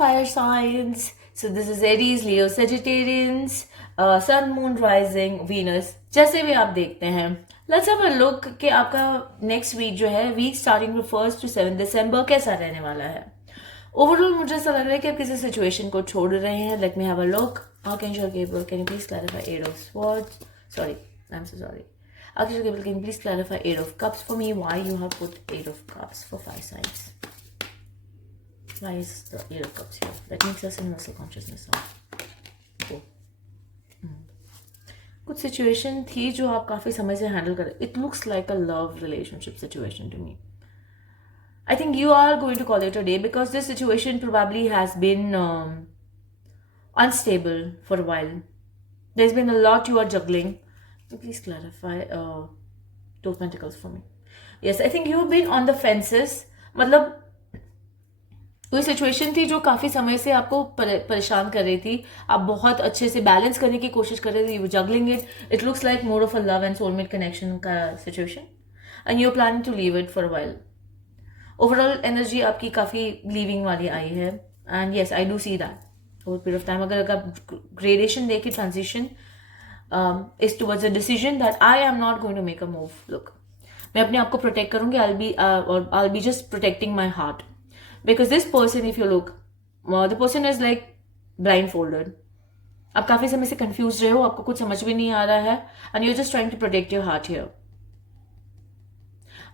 fire signs. So this is Aries, Leo, Sagittarians, Sun, Moon, Rising, Venus. जैसे भी आप देखते हैं, let's have a look कि आपका next week जो है, week starting from 1st to 7th December कैसा रहने वाला है. Overall मुझे ऐसा लग रहा है कि आप किसी situation को छोड़ रहे हैं. Let me have a look. Archangel Gabriel, can you please clarify Eight of Swords? Sorry, I'm so sorry. Archangel Gabriel, can you please clarify Eight of Cups for me? Why you have put Eight of Cups for 5 signs? Why is the Eight of Cups here? That makes us universal consciousness of. Oh. कुछ situation थी जो आप काफ़ी समय से handle कर रहे. It looks like a love relationship situation to me. I think you are going to call it a day because this situation probably has been unstable for a while. There's been a lot you are juggling. So please clarify Two of Pentacles for me. Yes, I think you've been on the fences. मतलब कोई situation थी जो काफ़ी समय से आपको परेशान कर रही थी. आप बहुत अच्छे से बैलेंस करने की कोशिश कर रहे थे. You juggling it. It looks like more of a love and soulmate connection का situation and you are planning to leave it for a while. Overall energy आपकी काफ़ी लीविंग वाली आई है and yes I do see that over period of time. अगर आप gradation देखिए, transition is towards a decision that I am not going to make a move. Look, मैं अपने आप को प्रोटेक्ट करूंगी. I be just protecting my heart. Because this person, if you look, the person is like blindfolded. आप काफी समय से confuse रहे हो, आपको कुछ समझ भी नहीं आ रहा है and you're just trying to protect your heart here.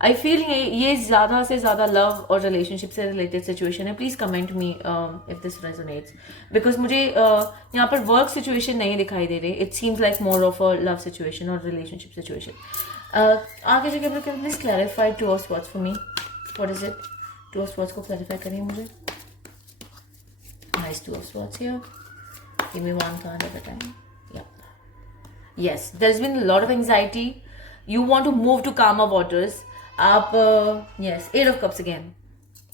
I feel ये ज्यादा से ज्यादा लव और रिलेशनशिप से रिलेटेड सिचुएशन है. Please comment me if this resonates because मुझे यहाँ पर वर्क सिचुएशन नहीं दिखाई दे रही. It seems like more of a love situation और रिलेशनशिप सिचुएशन. आगे जगह please clarify two of spots for me. What is it? Two of Swords को clarify करिए मुझे. Nice, Two of Swords here. Give me one card at a time. Yeah. Yes, there's been a lot of anxiety. You want to move to calmer waters. आप yes, Eight of Cups again.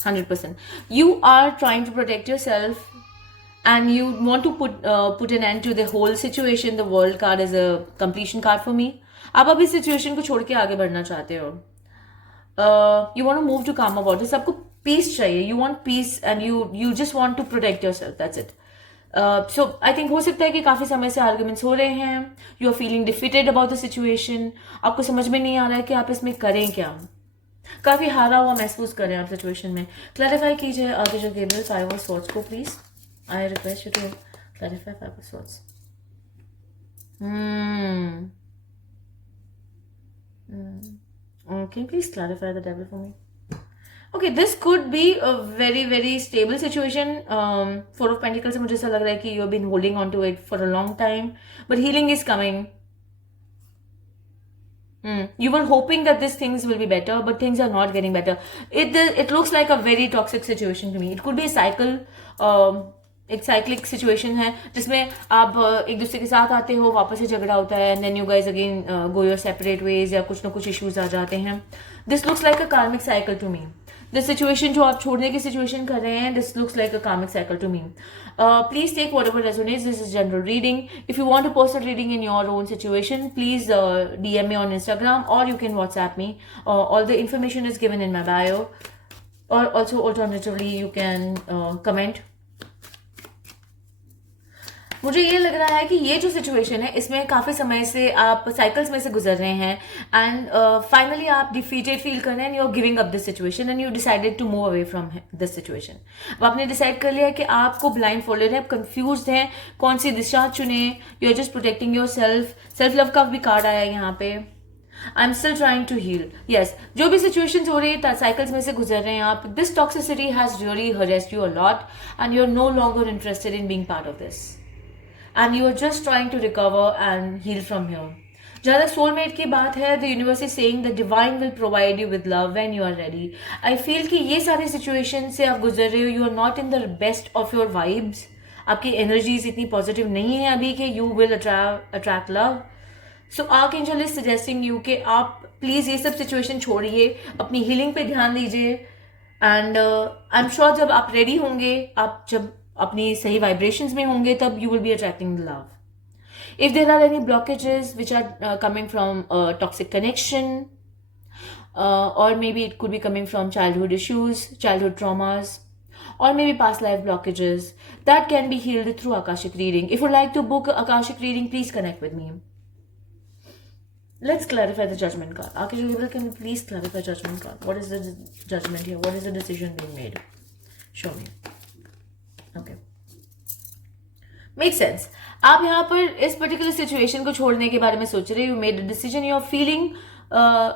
100%. You are trying to protect yourself and you want to put an end to the whole situation. The World card is a completion card for me. आप अभी situation को छोड़ के आगे बढ़ना चाहते हो. You want to move to calmer waters. आपको पीस चाहिए. You want peace and you just want to protect yourself. That's it. So I think हो सकता है कि काफी समय से आर्ग्यूमेंट्स हो रहे हैं. You are feeling defeated about the situation. आपको समझ में नहीं आ रहा है कि आप इसमें करें क्या. काफी हारा हुआ महसूस कर रहे हैं आप सिचुएशन में. क्लैरिफाई कीजिए archangel Gabriel five of swords को please. I request you to clarify five of swords. Can you please clarify the devil for me? Okay, this could be a very very stable situation. Four of Pentacles से मुझे ऐसा लग रहा है कि you have been holding on to it for a long time, but healing is coming. You were hoping that these things will be better, but things are not getting better. It looks like a very toxic situation to me. It could be a cycle. एक cyclic situation है जिसमें आप एक दूसरे के साथ आते हो, वापस से झगड़ा होता है and then you guys again go your separate ways या कुछ ना कुछ इश्यूज आ जाते हैं. This looks like a karmic cycle to me. This situation जो आप छोड़ने की सिचुएशन कर रहे हैं, this looks like a karmic cycle to me. Please take whatever resonates. This is general reading. If you want a personal reading in your own situation, please DM me on Instagram or you can WhatsApp me. All the information is given in my bio, or also alternatively you can comment. मुझे ये लग रहा है कि ये जो situation है इसमें काफी समय से आप साइकिल्स में से गुजर रहे हैं एंड फाइनली आप डिफीटेड फील कर रहे हैं. You are giving up this situation and you decided to move away from this situation. अब आपने डिसाइड कर लिया कि आपको ब्लाइंड फोल्डेड है, आप कंफ्यूज हैं कौन सी दिशा चुने. You are just protecting yourself. Self love का भी कार्ड आया है यहाँ पे. I am still trying to heal. Yes, जो भी सिचुएशंस हो रही है साइकिल्स में से गुजर रहे हैं आप. This toxicity has really harassed you a lot and you are no longer interested in being part of this. And you are just trying to recover and heal from here. जहाँ तक soulmate की बात है, the universe is saying the divine will provide you with love when you are ready. I feel कि ये सारी situation से आप गुजर रहे हो, you are not in the best of your vibes. आपकी energies इतनी positive नहीं है अभी कि you will attract love. So Archangel is suggesting you कि आप please ये सब situation छोड़िए, अपनी healing पे ध्यान दीजिए and I'm sure जब आप ready होंगे, आप जब अपनी सही वाइब्रेशंस में होंगे तब you will be attracting love. If there are any blockages which are coming from toxic connection or maybe it could be coming from childhood issues, childhood traumas, or maybe past life blockages that can be healed through Akashic reading. If you'd like to book Akashic reading, please connect with me. Let's clarify the judgment card. Archangel, can you please clarify judgment card? What is the judgment here? What is the decision being made? Show me. Okay. Makes sense. आप यहाँ पर इस particular situation को छोड़ने के बारे में सोच रहे हो. You made a decision. You're feeling,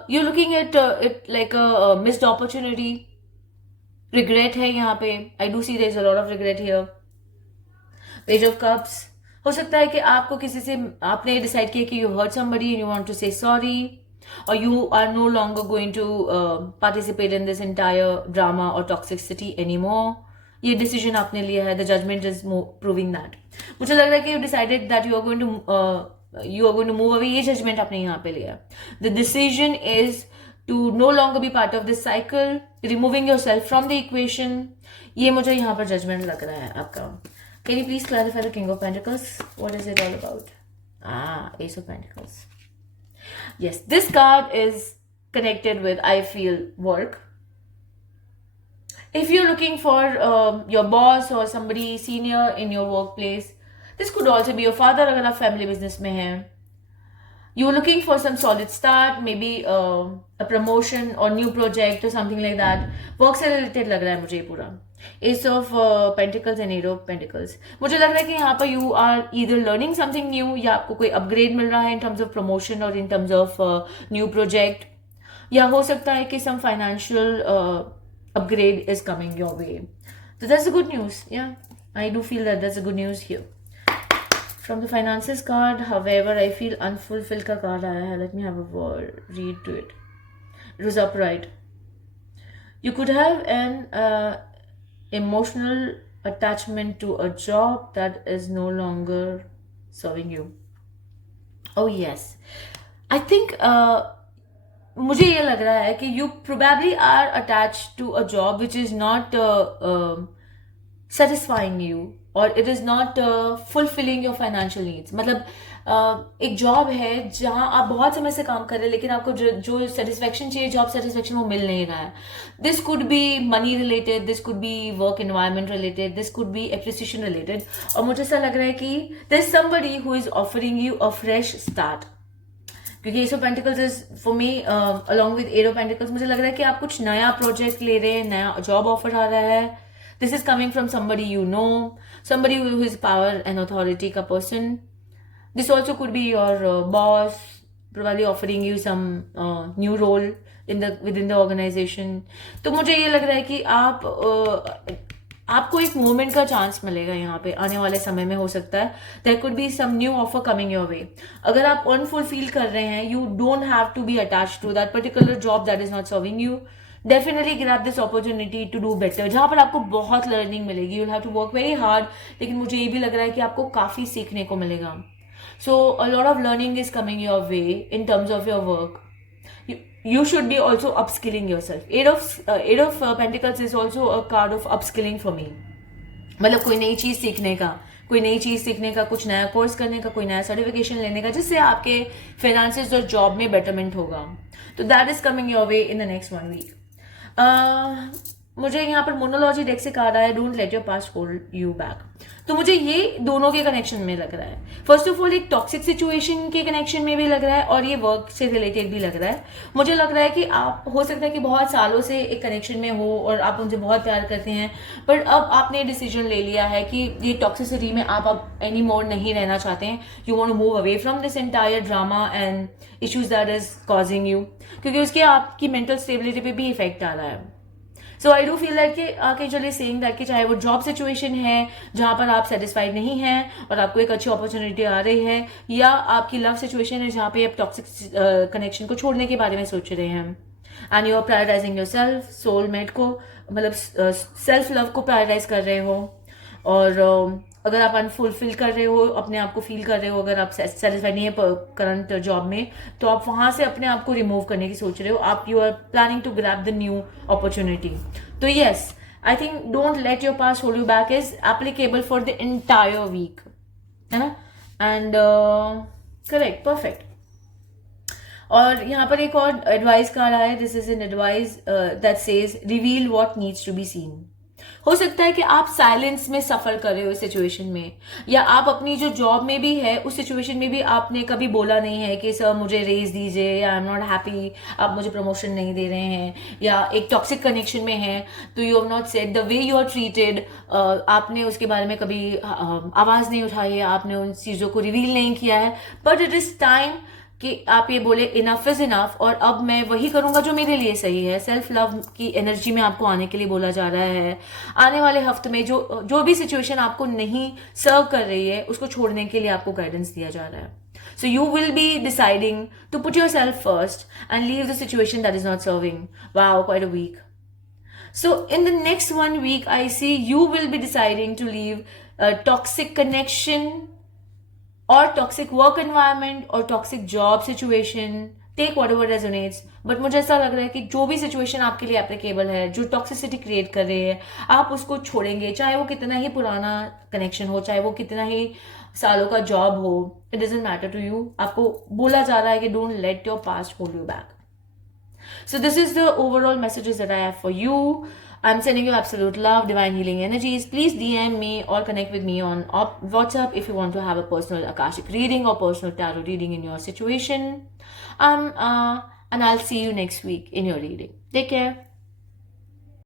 you're looking at it like a missed opportunity. Regret है यहाँ पे. I do see there's a lot of regret here. Page of Cups. हो सकता है कि आपको किसी से आपने डिसाइड किया कि you hurt somebody and you want to say sorry, or you are no longer going to participate in this entire drama or toxicity anymore. ये डिसीजन आपने लिया है. The judgment is proving that. मुझे लग रहा है कि you decided that you are going to move away. ये जजमेंट आपने यहाँ पे लिया. The decision is to no longer be part of this cycle, removing yourself from the equation. ये मुझे यहाँ पर जजमेंट लग रहा है आपका. Can you please clarify the king of pentacles? What is it all about? S of pentacles. Yes, this card is connected with, I feel, work. If you're looking for your boss or somebody senior in your workplace, this could also be your father अगर आप family business में हैं. You're looking for some solid start, maybe a promotion or new project or something like that. Work से related लग रहा है मुझे पूरा. Ace of Pentacles and Eight of Pentacles. मुझे लग रहा है कि यहाँ पर you are either learning something new या आपको कोई upgrade मिल रहा है in terms of promotion or in terms of new project. या हो सकता है कि some financial upgrade is coming your way. So that's the good news. Yeah, I do feel that that's the good news here. From the finances card, however, I feel unfulfilled का card आया है. Let me have a word, read to it. It was upright. You could have an emotional attachment to a job that is no longer serving you. Oh yes. I think मुझे ये लग रहा है कि you probably are attached to a job which is not satisfying you, or it is not fulfilling your financial needs. मतलब एक job है जहां आप बहुत समय से काम कर रहे हैं लेकिन आपको जो सेटिस्फेक्शन चाहिए, जॉब सेटिस्फेक्शन, वो मिल नहीं रहा है. This could be money related, this could be work environment related, this could be appreciation related. और मुझे ऐसा लग रहा है कि there is somebody who is offering you a fresh start. क्योंकि ace of pentacles is for me along with eight of pentacles, मुझे लग रहा है कि आप कुछ नया प्रोजेक्ट ले रहे हैं, नया जॉब ऑफर आ रहा है. This is coming from somebody you know, somebody who is power and authority का person. This also could be your boss, probably offering you some new role within the organization. तो मुझे ये लग रहा है कि आपको एक मूवमेंट का चांस मिलेगा यहाँ पे आने वाले समय में. हो सकता है there could be some new offer coming your way. अगर आप अनफुलफिल कर रहे हैं, you don't have to be attached to that particular job that is not serving you. Definitely grab this opportunity to do better, जहां पर आपको बहुत learning मिलेगी. You will have to work very hard, लेकिन मुझे ये भी लग रहा है कि आपको काफी सीखने को मिलेगा. So a lot of learning is coming your way in terms of your work. You should be also upskilling yourself. Eight of Pentacles is also a card of upskilling for me. मतलब कोई नई चीज सीखने का, कुछ नया course करने का, कोई नया सर्टिफिकेशन लेने का, जिससे आपके फाइनेंसेस और जॉब में बेटरमेंट होगा. तो that is coming your way in the next 1 week. मुझे यहाँ पर मोनोलॉजी डेक से कार्ड आया, don't let your past hold you back. तो मुझे ये दोनों के कनेक्शन में लग रहा है. फर्स्ट ऑफ ऑल एक टॉक्सिक सिचुएशन के कनेक्शन में भी लग रहा है, और ये वर्क से रिलेटेड भी लग रहा है. मुझे लग रहा है कि आप, हो सकता है कि बहुत सालों से एक कनेक्शन में हो और आप उनसे बहुत प्यार करते हैं, बट अब आपने डिसीजन ले लिया है कि ये टॉक्सिसिटी में आप अब एनी मोर नहीं रहना चाहते हैं. You want to move away from this entire drama and issues that is causing you, क्योंकि उसके आपकी मेंटल स्टेबिलिटी पे भी इफेक्ट आ रहा है. सो आई डू फील दैट कि आर्कएंजल इज सेइंग दैट कि चाहे वो जॉब सिचुएशन है जहां पर आप सेटिस्फाइड नहीं हैं और आपको एक अच्छी अपॉर्चुनिटी आ रही है, या आपकी लव सिचुएशन है जहां पे आप टॉक्सिक कनेक्शन को छोड़ने के बारे में सोच रहे हैं, and you are prioritising yourself, soulmate को, मतलब सेल्फ लव को प्रायोरिटाइज कर रहे हो. और अगर आप अनफुलफिल कर रहे हो, अपने आप को फील कर रहे हो, अगर आप सेटिस्फाइड नहीं है करंट जॉब में, तो आप वहां से अपने आप को रिमूव करने की सोच रहे हो. आप you are planning to grab the new opportunity. तो yes, I think don't let your past hold you back is applicable for the entire week, है ना. And correct, perfect. और यहाँ पर एक और एडवाइस कार्ड आया है. This is an advice that says reveal what needs to be seen. हो सकता है कि आप साइलेंस में सफर कर रहे हो इस सिचुएशन में, या आप अपनी जो जॉब में भी है उस सिचुएशन में भी आपने कभी बोला नहीं है कि सर मुझे रेज दीजिए, या आई एम नॉट हैप्पी, आप मुझे प्रमोशन नहीं दे रहे हैं, या एक टॉक्सिक कनेक्शन में है तो you have not said the way you are treated, आपने उसके बारे में कभी आवाज नहीं उठाई है, आपने उन चीजों को रिवील नहीं किया है, बट इट इज टाइम कि आप ये बोले इनफ इज इनफ, और अब मैं वही करूंगा जो मेरे लिए सही है। सेल्फ लव की एनर्जी में आपको आने के लिए बोला जा रहा है। आने वाले हफ्ते में जो जो भी सिचुएशन आपको नहीं सर्व कर रही है उसको छोड़ने के लिए आपको गाइडेंस दिया जा रहा है। So you will be deciding to put yourself first and leave the situation that is not serving. Wow, quite a week. So in the next 1 week, I see you will be deciding to leave a toxic connection और toxic work environment और toxic job situation, take whatever resonates. But मुझे ऐसा लग रहा है कि जो भी सिचुएशन आपके लिए एप्लीकेबल है, जो टॉक्सिसिटी क्रिएट कर रही है, आप उसको छोड़ेंगे, चाहे वो कितना ही पुराना कनेक्शन हो, चाहे वो कितना ही सालों का जॉब हो, it doesn't matter to you. आपको बोला जा रहा है कि don't let your past hold you back. So this is the overall messages that I have for you. I'm sending you absolute love, divine healing energies. Please DM me or connect with me on WhatsApp if you want to have a personal Akashic reading or personal tarot reading in your situation. And I'll see you next week in your reading. Take care.